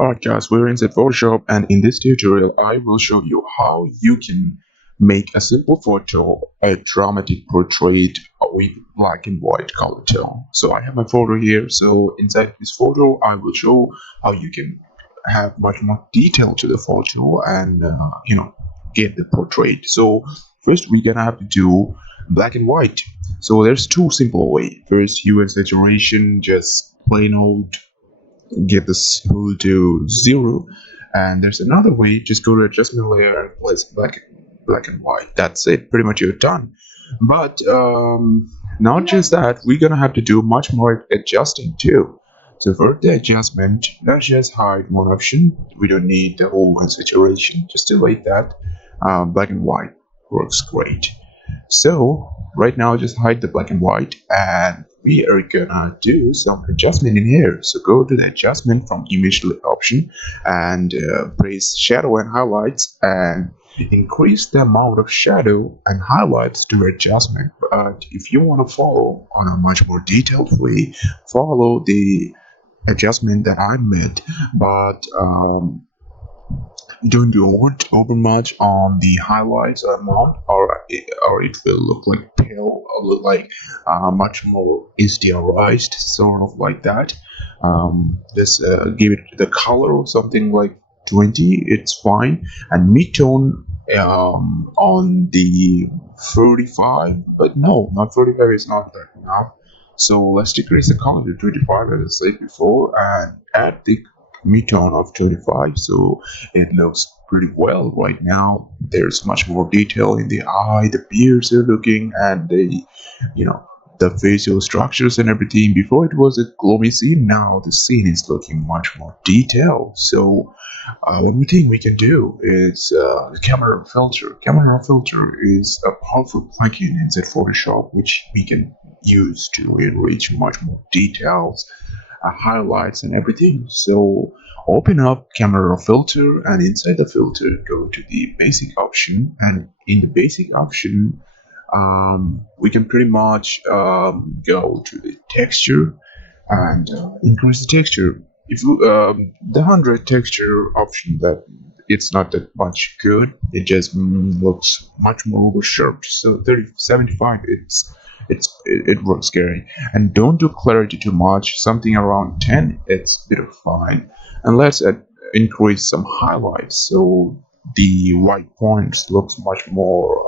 Alright guys, we're inside Photoshop and in this tutorial I will show you how you can make a simple photo a dramatic portrait with black and white color tone. So I have my photo here, so inside this photo I will show how you can have much more detail to the photo and get the portrait. So first we're gonna have to do black and white. So there's two simple ways. First, hue and saturation, just plain old get this hue to 0, and there's another way, just go to adjustment layer and place black and white. That's it, pretty much you're done. But not just that, we're gonna have to do much more adjusting too. So for the adjustment, let's just hide one option. We don't need the whole saturation, just delete that. Black and white works great. So right now just hide the black and white, and we are gonna do some adjustment in here. So go to the adjustment from image option and press shadow and highlights and increase the amount of shadow and highlights to adjustment. But if you want to follow on a much more detailed way, follow the adjustment that I made, but don't do over much on the highlights amount, or it will look like pale, or look like much more HDRized, sort of like that. Just give it the color or something like 20, it's fine, and mid-tone on the 35, but no, not 35 is not that enough. So let's decrease the color to 25 as I said before, and add the mid-tone of 25, so it looks pretty well right now. There's much more detail in the eye, the beards are looking, and the facial structures and everything. Before it was a gloomy scene, now the scene is looking much more detailed. So one more thing we can do is the camera filter. Camera filter is a powerful plugin inside Photoshop which we can use to enrich much more details, highlights and everything. So open up camera filter, and inside the filter go to the basic option, and in the basic option we can pretty much go to the texture and increase the texture. If you, the 100 texture option, that it's not that much good, it just looks much more over sharp. So 30 75, it works great. And don't do clarity too much, something around 10, it's a bit of fine. And let's increase some highlights so the white points looks much more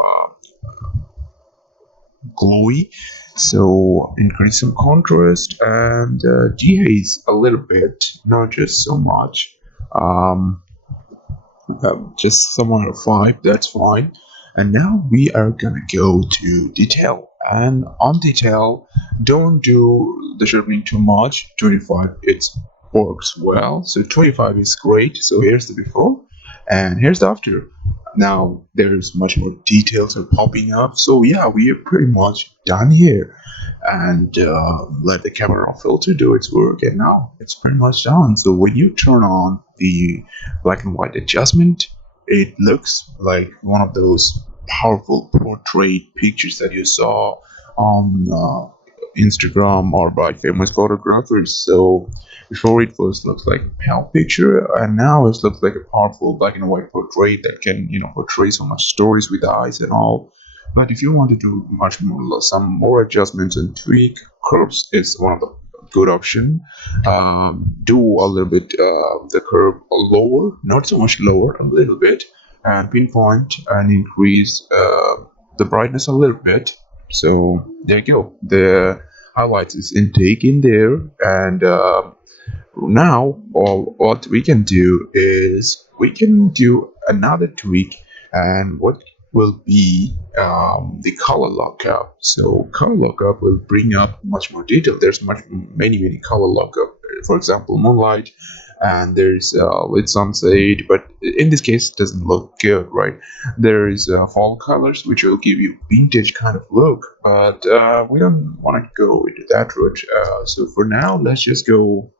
glowy. So increase some contrast and dehaze a little bit, not just so much. um, just somewhere 5, that's fine. And now we are gonna go to detail, and on detail don't do the sharpening too much. 25, it works well, so 25 is great. So here's the before and here's the after. Now there's much more details are popping up, so yeah, we are pretty much done here. And let the camera filter do its work, and now it's pretty much done. So when you turn on the black and white adjustment, it looks like one of those powerful portrait pictures that you saw on Instagram or by famous photographers. So before it was looked like a pale picture, and now it looks like a powerful black and white portrait that can portray so much stories with eyes and all. But if you want to do much more, some more adjustments and tweak, curves is one of the good option. Do a little bit the curve lower, not so much lower, a little bit, and pinpoint and increase the brightness a little bit. So there you go. The highlights is intake in there, and now what we can do is we can do another tweak, and what will be the color lockup. So color lockup will bring up much more detail. There's many color lockup. For example, moonlight, and there's lit sunset, but in this case it doesn't look good, right? There is fall colors which will give you vintage kind of look, but we don't want to go into that route. So for now, let's just go.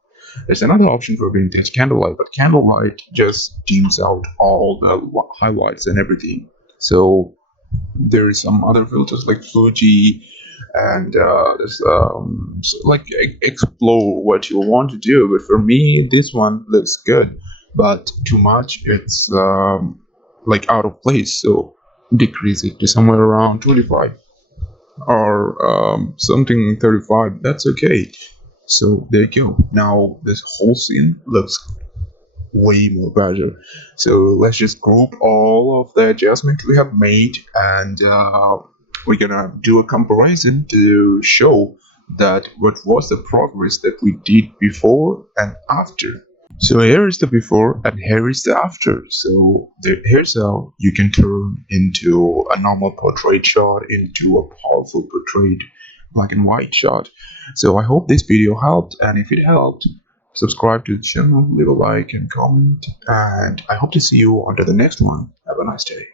There's another option for vintage candlelight, but candlelight just dims out all the highlights and everything. So there is some other filters like Fuji, and explore what you want to do. But for me, this one looks good, but too much, it's like out of place. So decrease it to somewhere around 25 or something 35. That's okay. So there you go. Now this whole scene looks way more better. So let's just group all of the adjustments we have made, and we're gonna do a comparison to show that what was the progress that we did before and after. So here is the before and here is the after. So here's how you can turn into a normal portrait shot into a powerful portrait black and white shot. So I hope this video helped, and if it helped, subscribe to the channel, leave a like and comment, and I hope to see you under the next one. Have a nice day.